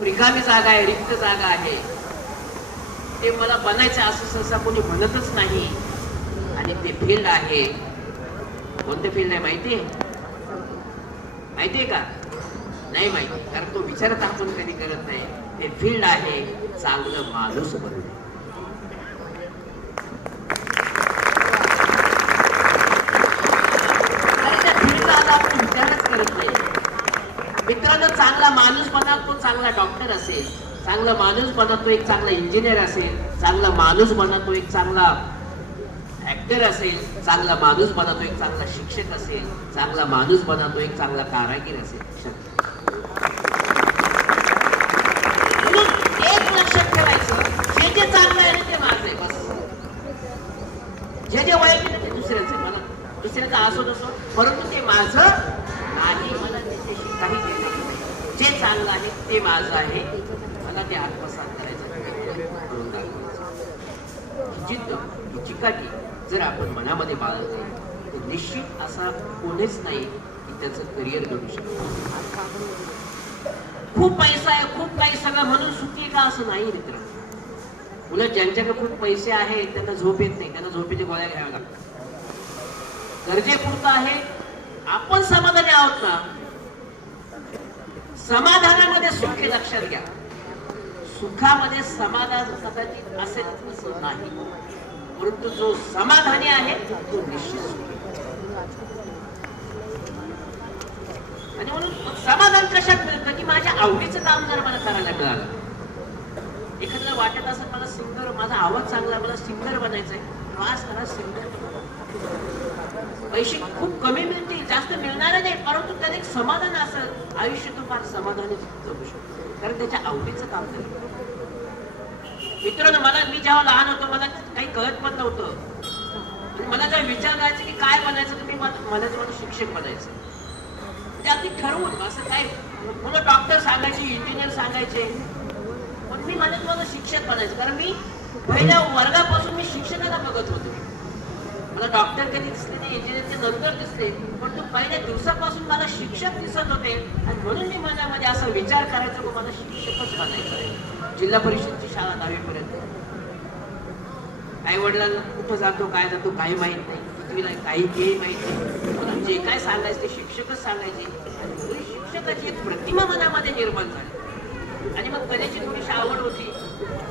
रिकामी जागा आहे, रिक्त जागा आहे, ते मला बनायचं असं सहसा कोणी म्हणतच नाही. आणि ते फील्ड आहे, कोणतं फील्ड आहे माहितीये? माहितीये का? नाही माहिती, कारण तो विचारच आपण कधी करत नाही. ते फील्ड आहे चांगलं माणूस बनणे. आपण विचारच करत नाही. मित्रांनो, चांगला माणूस बना तो चांगला डॉक्टर असेल, चांगला माणूस बना तो एक चांगला इंजिनियर असेल, चांगला माणूस बना तो एक चांगला ऍक्टर असेल, चांगला माणूस बना तो एक चांगला शिक्षक असेल, चांगला माणूस बना तो एक चांगला कारागीर असेल. म्हणून एक लक्षात ठेवायचं, जे जे चांगलं आहे ना ते माझं आहे बस. जे जे वाईट आहे ते दुसऱ्याचं आहे. मला दुसऱ्याचा असो नसो, परंतु ते माझं नाही. मला त्याच्याशी काही घेणं नाही. जे चांगलं आहे ते माझं आहे. मला ते आत्मसात करायचं, करून दाखवायचं. जिद्द, चिकाटी जर आपण मनामध्ये बाळगली तर निश्चित असा कोणीच नाही की त्याचं करिअर घडू शकतो. खूप पैसा आहे, खूप काही सगळं म्हणून सुखी का असं नाही मित्र. उलट ज्यांच्याकडे खूप पैसे आहेत त्यांना झोप येत नाही, त्यांना झोपेच्या गोळ्या घ्याव्या लागतात. गरजेपुरतं आहे. आपण समाधानी आहोत ना, समाधानामध्ये सुख हे लक्षात घ्या. सुखामध्ये समाधान कदाचित असेल असं नाही, परंतु जो समाधानी आहे तो निश्चित सुखी. आणि म्हणून समाधान कशात मिळतं की माझ्या आवडीचं काम जर मला करायला मिळालं. एखाद्याला वाटत असेल मला सिंगर, माझा आवाज चांगला, मला सिंगर बनायचंय, खास करा सिंगर. पैसे खूप कमी मिळतील, जास्त मिळणार नाही, परंतु त्याने एक समाधान असेल, आयुष्य तो फार समाधानी जगू शकतो, कारण त्याच्या आवडीचं काम करतो. मित्रांनो, मी जेव्हा लहान होतो मला काही कळत पण नव्हतं. मला जर विचार करायचं की काय बनायचं तर मी म्हणायचं मला शिक्षक बनायचं. ते अगदी ठरवून असं काय, मला डॉक्टर सांगायचे, इंजिनियर सांगायचे, पण मी म्हणत मला शिक्षक बनायचं. कारण मी पहिल्या वर्गापासून मी शिक्षकाला बघत होतो. मला डॉक्टर कधी दिसले नाही, इंजिनियरचे नंतर दिसले, पण तो पहिल्या दिवसापासून मला शिक्षक दिसत होते. आणि म्हणून मी मनामध्ये असा विचार करायचा की मला शिक्षकच बनायचं आहे. जिल्हा परिषदची शाळा 10वी पर्यंत. आई वडिलांना कुठं जातो काय जातो काही माहित नाही, पृथ्वीला काही माहित नाही. मला जे काय सांगायचं ते शिक्षकच सांगायचे. आणि शिक्षकाची एक प्रतिमा मनामध्ये निर्माण झाली. आणि मग कलेची थोडीशी आवड होती,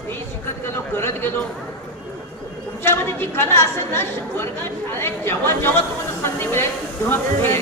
मी शिकत गेलो, करत गेलो. तुमच्यामध्ये जी कला असेल ना, वर्गात शाळेत जेव्हा जेव्हा तुम्हाला संधी मिळेल तेव्हा पुढे